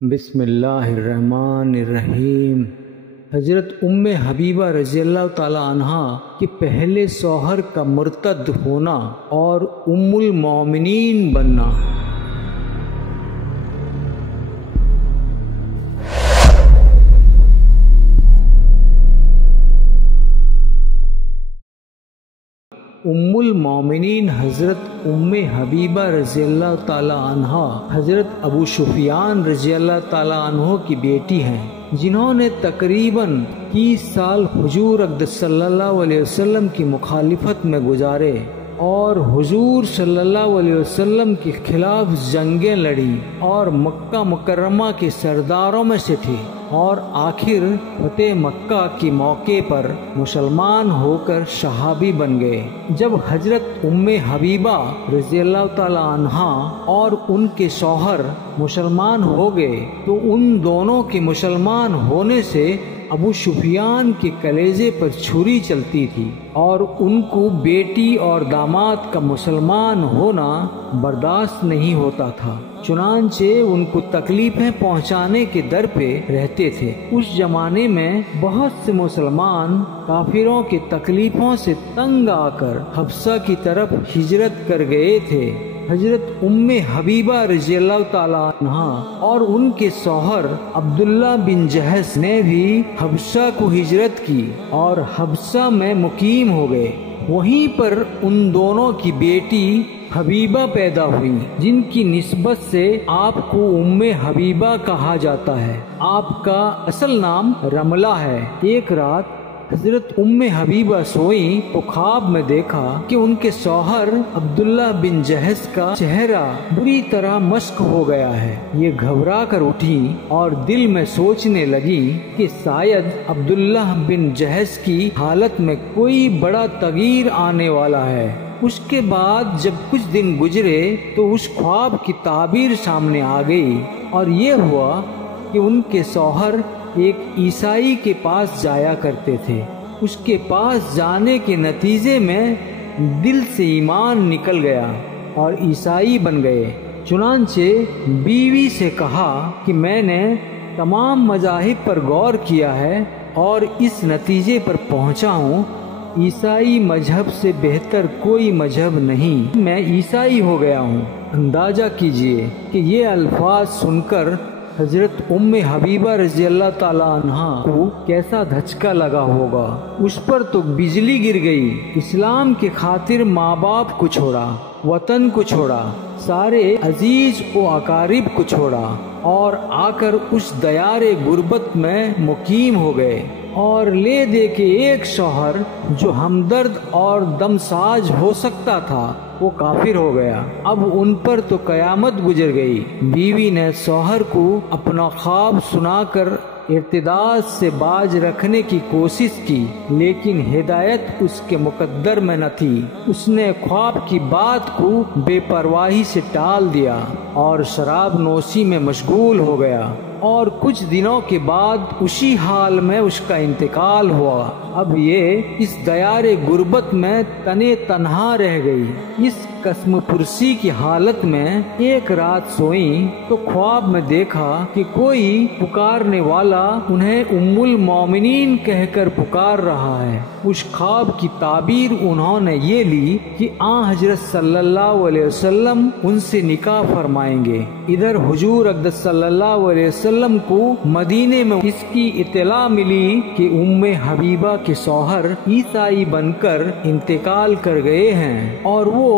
بسم اللہ الرحمن الرحیم۔ حضرت ام حبیبہ رضی اللہ تعالی عنہا کے پہلے شوہر کا مرتد ہونا اور ام المومنین بننا۔ ام المومنین حضرت ام حبیبہ رضی اللہ تعالی عنہا حضرت ابو سفیان رضی اللہ تعالی عنہ کی بیٹی ہیں، جنہوں نے تقریباً 30 سال حضور اقدس صلی اللہ علیہ وسلم کی مخالفت میں گزارے اور حضور صلی اللہ علیہ وسلم کے خلاف جنگیں لڑی اور مکہ مکرمہ کے سرداروں میں سے تھی، اور آخر فتح مکہ کے موقع پر مسلمان ہو کر صحابی بن گئے۔ جب حضرت ام حبیبہ رضی اللہ تعالی عنہا اور ان کے شوہر مسلمان ہو گئے تو ان دونوں کے مسلمان ہونے سے ابو سفیان کے کلیجے پر چھری چلتی تھی اور ان کو بیٹی اور داماد کا مسلمان ہونا برداشت نہیں ہوتا تھا، چنانچہ ان کو تکلیفیں پہنچانے کے در پہ رہتے تھے۔ اس زمانے میں بہت سے مسلمان کافروں کے تکلیفوں سے تنگ آ کر حبشہ کی طرف ہجرت کر گئے تھے۔ حضرت ام حبیبہ رضی اللہ تعالی عنہا اور ان کے شوہر عبداللہ بن جہش نے بھی حبشہ کو ہجرت کی اور حبشہ میں مقیم ہو گئے۔ وہیں پر ان دونوں کی بیٹی حبیبہ پیدا ہوئی، جن کی نسبت سے آپ کو ام حبیبہ کہا جاتا ہے۔ آپ کا اصل نام رملہ ہے۔ ایک رات حضرت ام حبیبہ سوئیں تو خواب میں دیکھا کہ ان کے شوہر عبداللہ بن جہش کا چہرہ بری طرح مشق ہو گیا ہے۔ یہ گھبرا کر اٹھی اور دل میں سوچنے لگی کہ شاید عبداللہ بن جہش کی حالت میں کوئی بڑا تغیر آنے والا ہے۔ اس کے بعد جب کچھ دن گزرے تو اس خواب کی تعبیر سامنے آ گئی، اور یہ ہوا کہ ان کے شوہر ایک عیسائی کے پاس جایا کرتے تھے۔ اس کے پاس جانے کے نتیجے میں دل سے ایمان نکل گیا اور عیسائی بن گئے۔ چنانچہ بیوی سے کہا کہ میں نے تمام مذاہب پر غور کیا ہے اور اس نتیجے پر پہنچا ہوں، عیسائی مذہب سے بہتر کوئی مذہب نہیں، میں عیسائی ہو گیا ہوں۔ اندازہ کیجئے کہ یہ الفاظ سن کر حضرت ام حبیبہ رضی اللہ تعالی عنہا کو کیسا دھچکا لگا ہوگا۔ اس پر تو بجلی گر گئی۔ اسلام کی خاطر ماں باپ کو چھوڑا، وطن کو چھوڑا، سارے عزیز و اقارب کو چھوڑا اور آ کر اس دیار غربت میں مقیم ہو گئے، اور لے دے کے ایک شوہر جو ہمدرد اور دمساز ہو سکتا تھا وہ کافر ہو گیا۔ اب ان پر تو قیامت گزر گئی۔ بیوی نے شوہر کو اپنا خواب سنا کر ارتداد سے باز رکھنے کی کوشش کی، لیکن ہدایت اس کے مقدر میں نہ تھی۔ اس نے خواب کی بات کو بے پرواہی سے ٹال دیا اور شراب نوشی میں مشغول ہو گیا، اور کچھ دنوں کے بعد اسی حال میں اس کا انتقال ہوا۔ اب یہ اس دیار غربت میں تنے تنہا رہ گئی۔ اس قسم پرسی کی حالت میں ایک رات سوئیں تو خواب میں دیکھا کہ کوئی پکارنے والا انہیں ام المومنین کہہ کر پکار رہا ہے۔ اس خواب کی تعبیر انہوں نے یہ لی کہ حضرت صلی اللہ علیہ وسلم ان سے نکاح فرمائیں گے۔ ادھر حضور اقدس صلی اللہ علیہ وسلم کو مدینے میں اس کی اطلاع ملی کہ ام حبیبہ کے شوہر عیسائی بن کر انتقال کر گئے ہیں اور وہ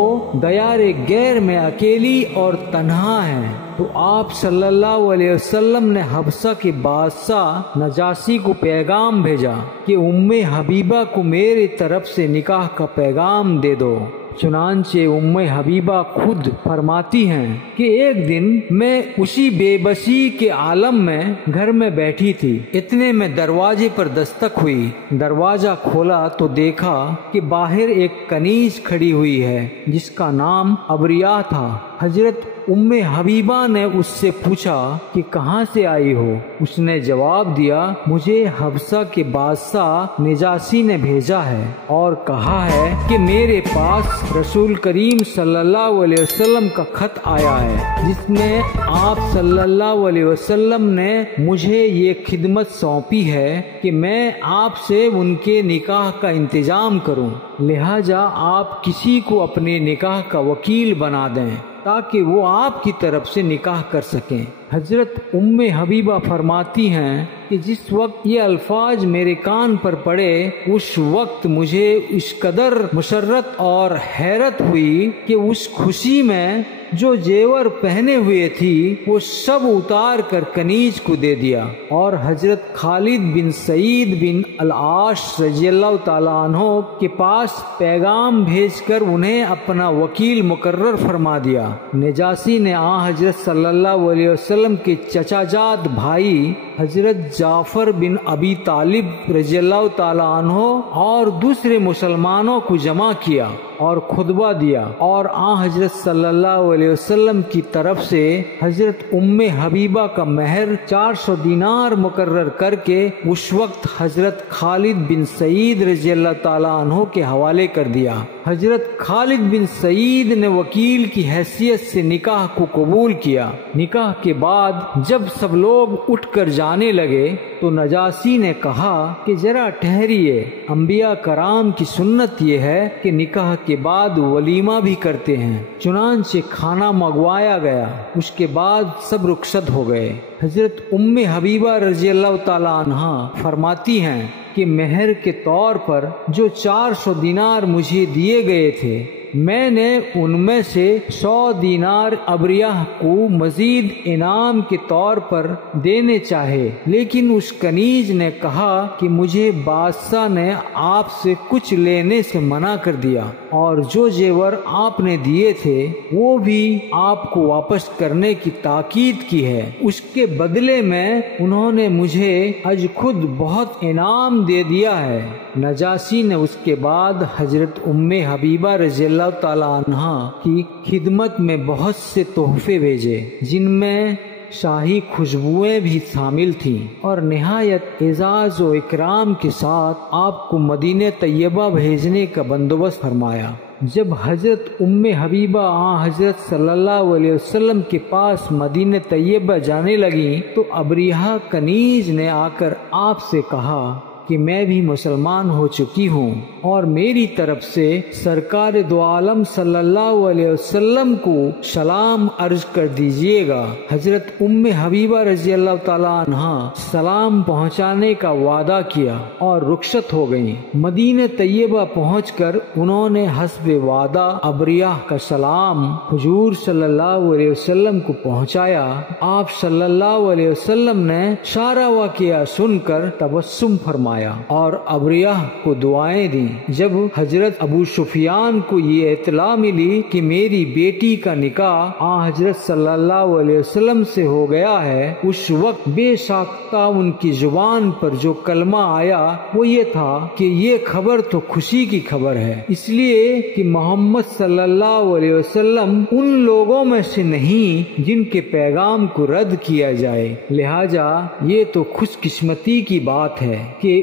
دیار غیر میں اکیلی اور تنہا ہیں۔ تو آپ صلی اللہ علیہ وسلم نے حبشہ کے بادشاہ نجاشی کو پیغام بھیجا کہ ام حبیبہ کو میری طرف سے نکاح کا پیغام دے دو۔ چنانچہ ام حبیبہ خود فرماتی ہیں کہ ایک دن میں اسی بے بسی کے عالم میں گھر میں بیٹھی تھی، اتنے میں دروازے پر دستک ہوئی۔ دروازہ کھولا تو دیکھا کہ باہر ایک کنیز کھڑی ہوئی ہے جس کا نام ابریہ تھا۔ حضرت حبیبہ نے اس سے پوچھا کہ کہاں سے آئی ہو؟ اس نے جواب دیا، مجھے حبشہ کے بادشاہ نجاشی نے بھیجا ہے اور کہا ہے کہ میرے پاس رسول کریم صلی اللہ علیہ وسلم کا خط آیا ہے جس میں آپ صلی اللہ علیہ وسلم نے مجھے یہ خدمت سونپی ہے کہ میں آپ سے ان کے نکاح کا انتظام کروں، لہٰذا آپ کسی کو اپنے نکاح کا وکیل بنا دیں تاکہ وہ آپ کی طرف سے نکاح کر سکیں۔ حضرت حبیبہ فرماتی ہیں کہ جس وقت یہ الفاظ میرے کان پر پڑے اس وقت مجھے اس قدر مسرت اور حیرت ہوئی کہ اس خوشی میں جو زیور پہنے ہوئے تھی وہ سب اتار کر کنیز کو دے دیا اور حضرت خالد بن سعید بن العاص رضی اللہ تعالیٰ عنہ کے پاس پیغام بھیج کر انہیں اپنا وکیل مقرر فرما دیا۔ نجاشی نے حضرت صلی اللہ علیہ وسلم کے چچا جاد بھائی حضرت جعفر بن ابی طالب رضی اللہ تعالیٰ عنہ اور دوسرے مسلمانوں کو جمع کیا اور خطبہ دیا اور حضرت صلی اللہ علیہ وسلم کی طرف سے حضرت حبیبہ کا مہر 400 دینار مقرر کر کے اس وقت حضرت خالد بن سعید رضی اللہ تعالیٰ عنہ کے حوالے کر دیا۔ حضرت خالد بن سعید نے وکیل کی حیثیت سے نکاح کو قبول کیا۔ نکاح کے بعد جب سب لوگ اٹھ کر جانے لگے تو نجاشی نے کہا کہ ذرا ٹھہریے، انبیاء کرام کی سنت یہ ہے کہ نکاح کے بعد ولیمہ بھی کرتے ہیں۔ چنانچہ کھانا منگوایا گیا، اس کے بعد سب رخصت ہو گئے۔ حضرت حبیبہ رضی اللہ تعالیٰ عنہا فرماتی ہیں کہ مہر کے طور پر جو 400 دینار مجھے دیے گئے تھے میں نے ان میں سے 100 دینار ابریہ کو مزید انعام کے طور پر دینے چاہے، لیکن اس کنیز نے کہا کہ مجھے بادشاہ نے آپ سے کچھ لینے سے منع کر دیا اور جو زیور آپ نے دیے تھے وہ بھی آپ کو واپس کرنے کی تاکید کی ہے۔ اس کے بدلے میں انہوں نے مجھے آج خود بہت انعام دے دیا ہے۔ نجاشی نے اس کے بعد حضرت حبیبہ رضی اللہ تعالیٰ عنہ کی خدمت میں بہت سے تحفے بھیجے جن میں شاہی خوشبوئیں بھی شامل تھیں اور نہایت اعزاز و اکرام کے ساتھ آپ کو مدینہ طیبہ بھیجنے کا بندوبست فرمایا۔ جب حضرت حبیبہ حضرت صلی اللہ علیہ وسلم کے پاس مدینہ طیبہ جانے لگیں تو ابریہ کنیز نے آ کر آپ سے کہا کہ میں بھی مسلمان ہو چکی ہوں اور میری طرف سے سرکار دو عالم صلی اللہ علیہ وسلم کو سلام عرض کر دیجیے گا۔ حضرت حبیبہ رضی اللہ تعالیٰ عنہ سلام پہنچانے کا وعدہ کیا اور رخصت ہو گئیں۔ مدینہ طیبہ پہنچ کر انہوں نے حسب وعدہ ابریہ کا سلام حضور صلی اللہ علیہ وسلم کو پہنچایا۔ آپ صلی اللہ علیہ وسلم نے سارا واقعہ سن کر تبسم فرمایا اور ابریہ کو دعائیں دیں۔ جب حضرت ابو سفیان کو یہ اطلاع ملی کہ میری بیٹی کا نکاح حضرت صلی اللہ علیہ وسلم سے ہو گیا ہے، اس وقت بے ساختہ ان کی زبان پر جو کلمہ آیا وہ یہ تھا کہ یہ خبر تو خوشی کی خبر ہے، اس لیے کہ محمد صلی اللہ علیہ وسلم ان لوگوں میں سے نہیں جن کے پیغام کو رد کیا جائے، لہذا یہ تو خوش قسمتی کی بات ہے کہ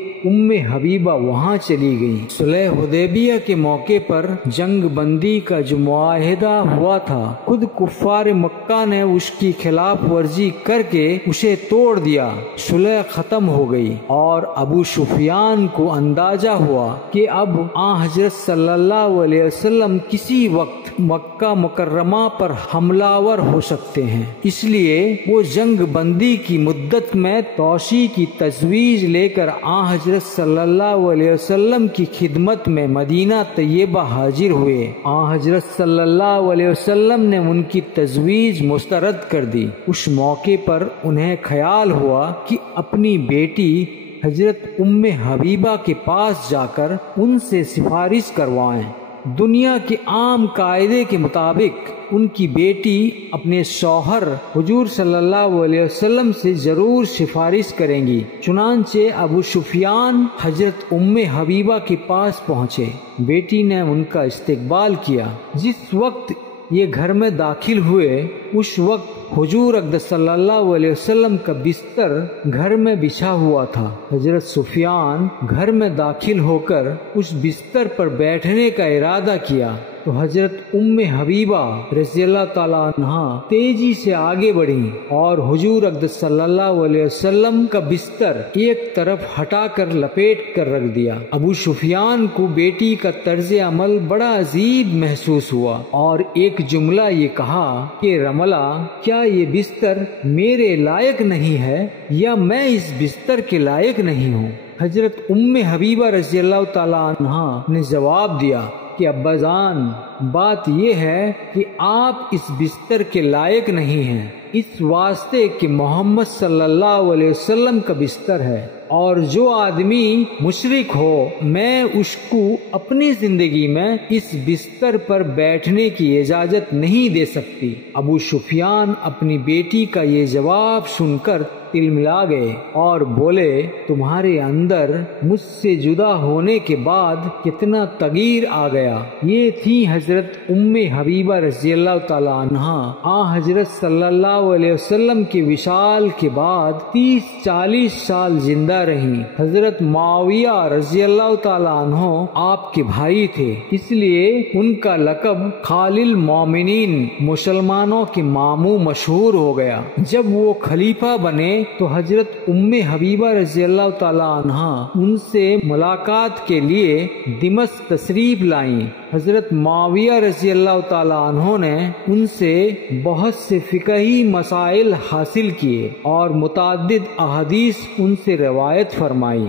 حبیبہ وہاں چلی گئی۔ صلح حدیبیہ کے موقع پر جنگ بندی کا جو معاہدہ ہوا تھا خود کفار مکہ نے اس کی خلاف ورزی کر کے اسے توڑ دیا۔ صلح ختم ہو گئی اور ابو سفیان کو اندازہ ہوا کہ اب حضرت صلی اللہ علیہ وسلم کسی وقت مکہ مکرمہ پر حملہ آور ہو سکتے ہیں، اس لیے وہ جنگ بندی کی مدت میں توسیع کی تجویز لے کر حضرت صلی اللہ علیہ وسلم کی خدمت میں مدینہ طیبہ حاضر ہوئے۔ حضرت صلی اللہ علیہ وسلم نے ان کی تجویز مسترد کر دی۔ اس موقع پر انہیں خیال ہوا کہ اپنی بیٹی حضرت حبیبہ کے پاس جا کر ان سے سفارش کروائیں۔ دنیا کے عام قاعدے کے مطابق ان کی بیٹی اپنے شوہر حضور صلی اللہ علیہ وسلم سے ضرور سفارش کریں گی۔ چنانچہ ابو سفیان حضرت حبیبہ کے پاس پہنچے۔ بیٹی نے ان کا استقبال کیا۔ جس وقت یہ گھر میں داخل ہوئے اس وقت حضور اقدس صلی اللہ علیہ وسلم کا بستر گھر میں بچھا ہوا تھا۔ حضرت سفیان گھر میں داخل ہو کر اس بستر پر بیٹھنے کا ارادہ کیا تو حضرت حبیبہ رضی اللہ تعالیٰ عنہا تیزی سے آگے بڑھی اور حضور اقدس صلی اللہ علیہ وسلم کا بستر ایک طرف ہٹا کر لپیٹ کر رکھ دیا۔ ابو سفیان کو بیٹی کا طرز عمل بڑا عجیب محسوس ہوا اور ایک جملہ یہ کہا کہ رملہ، کیا یہ بستر میرے لائق نہیں ہے یا میں اس بستر کے لائق نہیں ہوں؟ حضرت حبیبہ رضی اللہ تعالیٰ عنہا نے جواب دیا کہ ابا جان، بات یہ ہے کہ آپ اس بستر کے لائق نہیں ہیں، اس واسطے کہ محمد صلی اللہ علیہ وسلم کا بستر ہے، اور جو آدمی مشرک ہو میں اس کو اپنی زندگی میں اس بستر پر بیٹھنے کی اجازت نہیں دے سکتی۔ ابو سفیان اپنی بیٹی کا یہ جواب سن کر تلملا گئے اور بولے، تمہارے اندر مجھ سے جدا ہونے کے بعد کتنا تغیر آ گیا۔ یہ تھی حضرت حبیبہ رضی اللہ تعالیٰ عنہا حضرت صلی اللہ علیہ وسلم کے وصال کے بعد 30-40 سال زندہ رہی۔ حضرت معاویہ رضی اللہ تعالیٰ عنہ آپ کے بھائی تھے، اس لیے ان کا لقب خال المومنین، مسلمانوں کے ماموں، مشہور ہو گیا۔ جب وہ خلیفہ بنے تو حضرت حبیبہ رضی اللہ تعالیٰ عنہا ان سے ملاقات کے لیے دمشق تشریف لائیں۔ حضرت معاویہ رضی اللہ تعالیٰ عنہ نے ان سے بہت سے فقہی مسائل حاصل کیے اور متعدد احادیث ان سے روایت فرمائی۔